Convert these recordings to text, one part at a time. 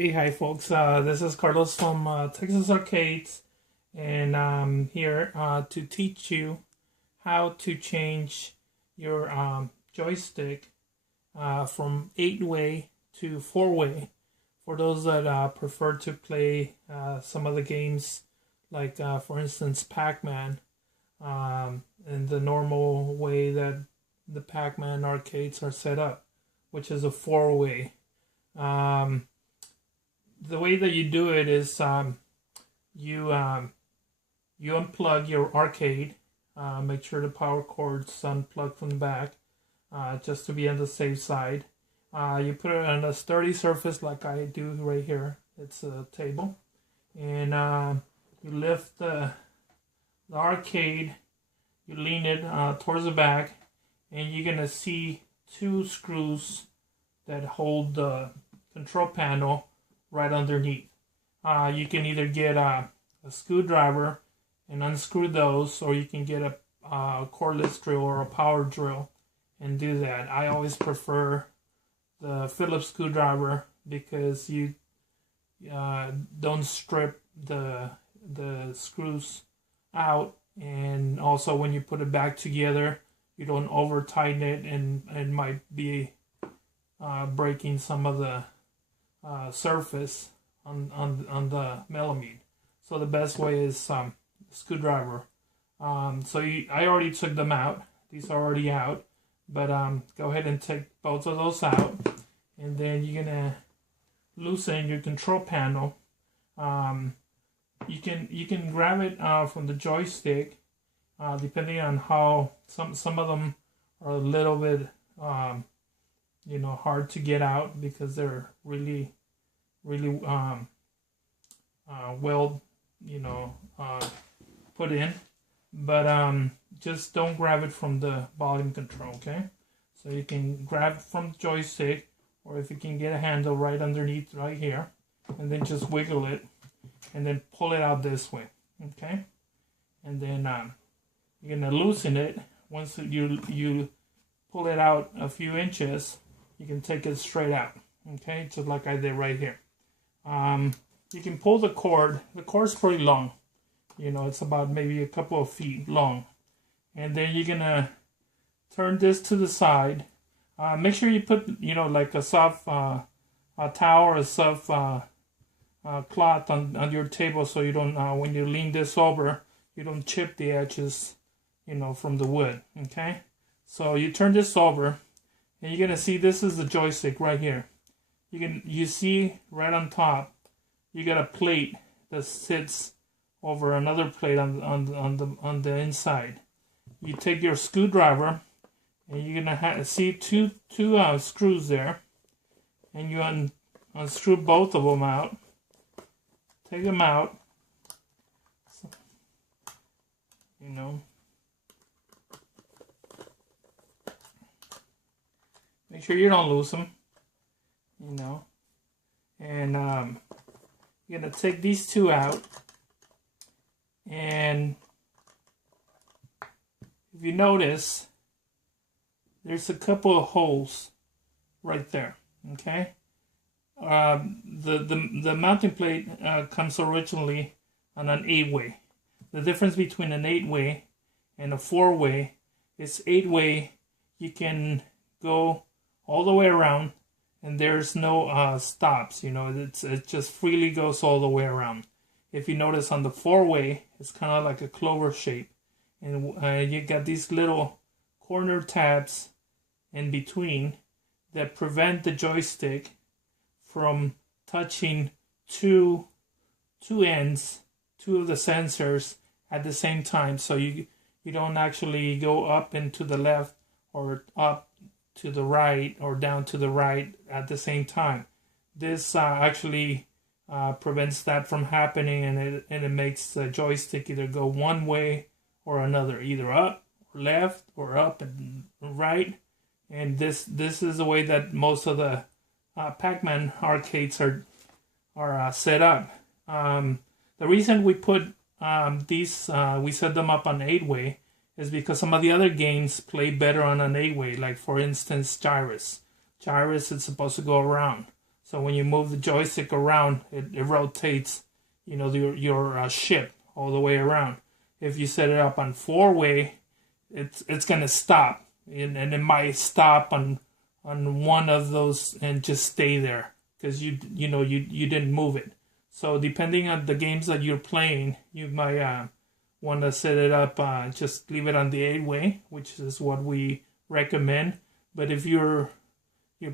Hey, hi folks. This is Carlos from Texas Arcades, and I'm here to teach you how to change your joystick from 8-way to 4-way for those that prefer to play some of the games, like for instance Pac-Man, in the normal way that the Pac-Man arcades are set up, which is a 4-way. The way that you do it is you unplug your arcade, make sure the power cord's unplugged from the back, just to be on the safe side. You put it on a sturdy surface like I do right here. It's a table, and you lift the arcade, you lean it towards the back, and you're gonna see two screws that hold the control panel right underneath. You can either get a screwdriver and unscrew those, or you can get a cordless drill or a power drill and do that. I always prefer the Phillips screwdriver because you don't strip the screws out, and also when you put it back together, you don't over tighten it, and it might be breaking some of the surface on the melamine. So the best way is screwdriver. I already took them out. These are already out, but go ahead and take both of those out, and then you're gonna loosen your control panel. You can grab it from the joystick, depending on how some of them are a little bit hard to get out because they're really well put in, but just don't grab it from the volume control, okay? So you can grab it from the joystick, or if you can get a handle right underneath right here, and then just wiggle it and then pull it out this way, okay? And then you're gonna loosen it. Once you pull it out a few inches, you can take it straight out, okay? Just like I did right here. You can pull the cord. The cord's pretty long. It's about maybe a couple of feet long. And then you're gonna turn this to the side. Make sure you put, like a soft a towel or a soft cloth on your table, so you don't, when you lean this over, you don't chip the edges, from the wood, okay? So you turn this over, and you're gonna see this is the joystick right here. You see right on top, you got a plate that sits over another plate on the inside. You take your screwdriver, and you're gonna see two screws there, and you unscrew both of them out. Take them out. Make sure you don't lose them. And you're gonna take these two out, and if you notice, there's a couple of holes right there, okay? The mounting plate comes originally on an 8-way. The difference between an 8-way and a 4-way is 8-way, you can go all the way around, and there's no stops. It just freely goes all the way around. If you notice on the 4-way, it's kind of like a clover shape, and you got these little corner tabs in between that prevent the joystick from touching two ends, two of the sensors at the same time, so you don't actually go up and to the left or up to the right or down to the right at the same time. This actually prevents that from happening, and it makes the joystick either go one way or another, either up or left or up and right. And this is the way that most of the Pac-Man arcades are set up. The reason we put these, we set them up on 8-way, is because some of the other games play better on an 8-way, like for instance Gyrus. Gyrus is supposed to go around. So when you move the joystick around, it rotates, you know, your ship all the way around. If you set it up on 4-way, it's gonna stop, and it might stop on one of those and just stay there because you didn't move it. So depending on the games that you're playing, you might want to set it up, just leave it on the 8-way, which is what we recommend. But if you're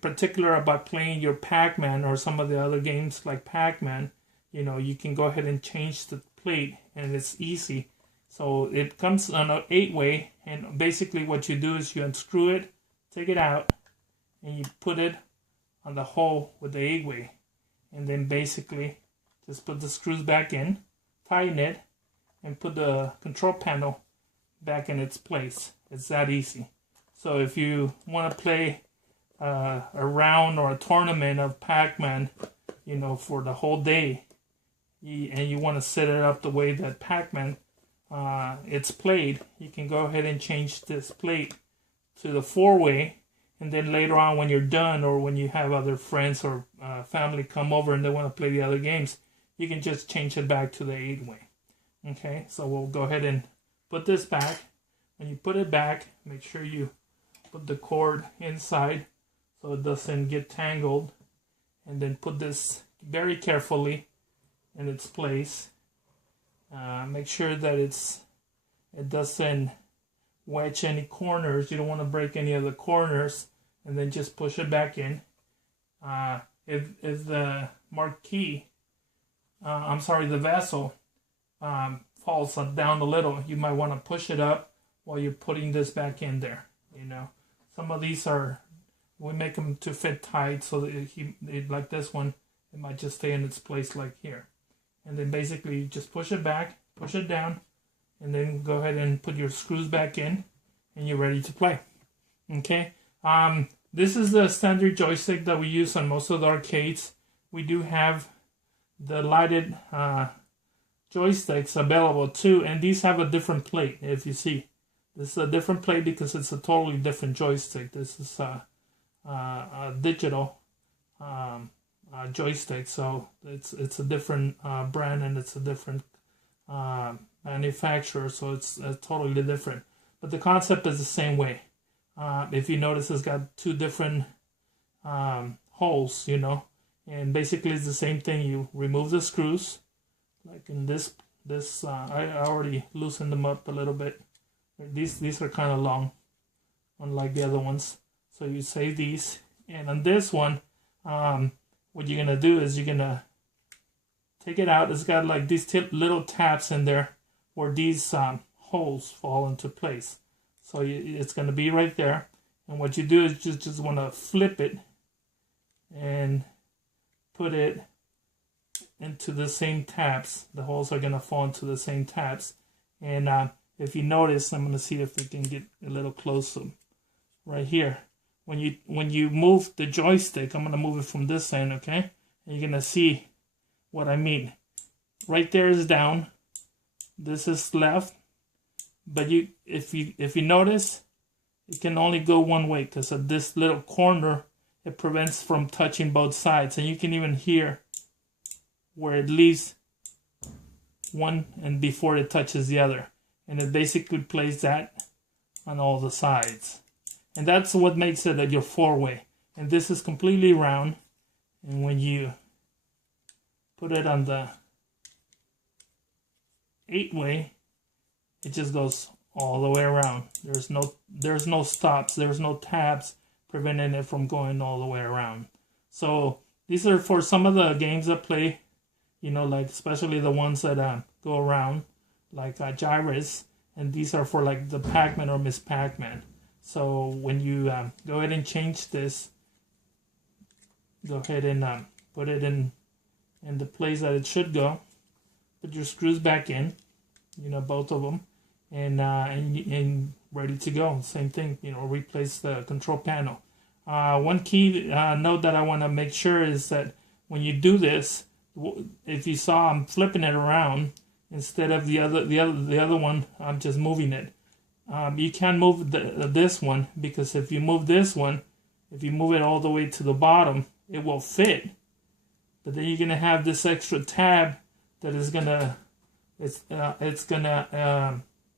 particular about playing your Pac-Man or some of the other games like Pac-Man, you know, you can go ahead and change the plate, and it's easy. So it comes on an 8-way, and basically what you do is you unscrew it, take it out, and you put it on the hole with the 8-way. And then basically just put the screws back in, tighten it, and put the control panel back in its place. It's that easy. So if you want to play a round or a tournament of Pac-Man, you know, for the whole day, and you want to set it up the way that Pac-Man it's played, you can go ahead and change this plate to the 4-way, and then later on when you're done, or when you have other friends or family come over and they want to play the other games, you can just change it back to the 8-way. Okay, so we'll go ahead and put this back. When you put it back, make sure you put the cord inside so it doesn't get tangled, and then put this very carefully in its place. Make sure that it doesn't wedge any corners. You don't want to break any of the corners, and then just push it back in. If the marquee, the vessel falls down a little, you might want to push it up while you're putting this back in there. You know, some of these we make them to fit tight, so that like this one, it might just stay in its place like here. And then basically you just push it back, push it down, and then go ahead and put your screws back in, and you're ready to play. Okay. This is the standard joystick that we use on most of the arcades. We do have the lighted joysticks available too, and these have a different plate. If you see, this is a different plate because it's a totally different joystick. This is a digital joystick, so it's a different brand, and it's a different manufacturer, so it's totally different. But the concept is the same way. If you notice, it's got two different holes, you know, and basically it's the same thing. You remove the screws, like in this. I already loosened them up a little bit. These are kind of long, unlike the other ones. So you save these, and on this one, what you're gonna do is you're gonna take it out. It's got like these little tabs in there where these holes fall into place. So it's going to be right there. And what you do is just want to flip it and put it into the same tabs. The holes are going to fall into the same tabs. And if you notice, I'm going to see if we can get a little closer. Right here. When you move the joystick, I'm going to move it from this end, okay? And you're going to see what I mean. Right there is down. This is left. But if you notice, it can only go one way because of this little corner. It prevents from touching both sides, and you can even hear where it leaves one and before it touches the other, and it basically plays that on all the sides, and that's what makes it your 4-way. And this is completely round, and when you put it on the 8-way, it just goes all the way around. There's no stops. There's no tabs preventing it from going all the way around. So these are for some of the games that play, you know, like especially the ones that go around, like Gyrus, and these are for like the Pac-Man or Miss Pac-Man. So when you go ahead and change this, go ahead and put it in the place that it should go. Put your screws back in, you know, both of them. And ready to go. Same thing, you know, replace the control panel. One key note that I want to make sure is that when you do this, if you saw I'm flipping it around instead of the other one, I'm just moving it. You can't move this one, because if you move this one, if you move it all the way to the bottom, it will fit. but then you're gonna have this extra tab that is gonna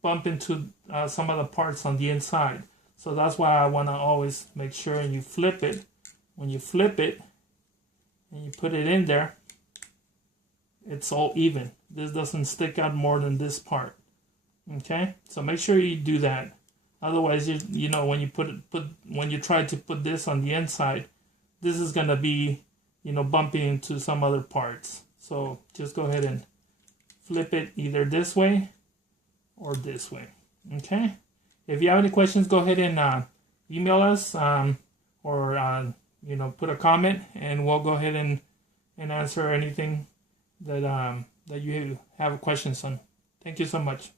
bump into some of the parts on the inside. So that's why I want to always make sure and you flip it. When you flip it and you put it in there, it's all even. This doesn't stick out more than this part. Okay, so make sure you do that. Otherwise, you know, when you when you try to put this on the inside, this is gonna be, you know, bumping into some other parts. So just go ahead and flip it either this way or this way. Okay. If you have any questions, go ahead and email us or you know, put a comment, and we'll go ahead and answer anything that that you have questions on. Thank you so much.